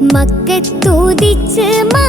മക്കത്തൂതിച്ച് മദീനയിൽ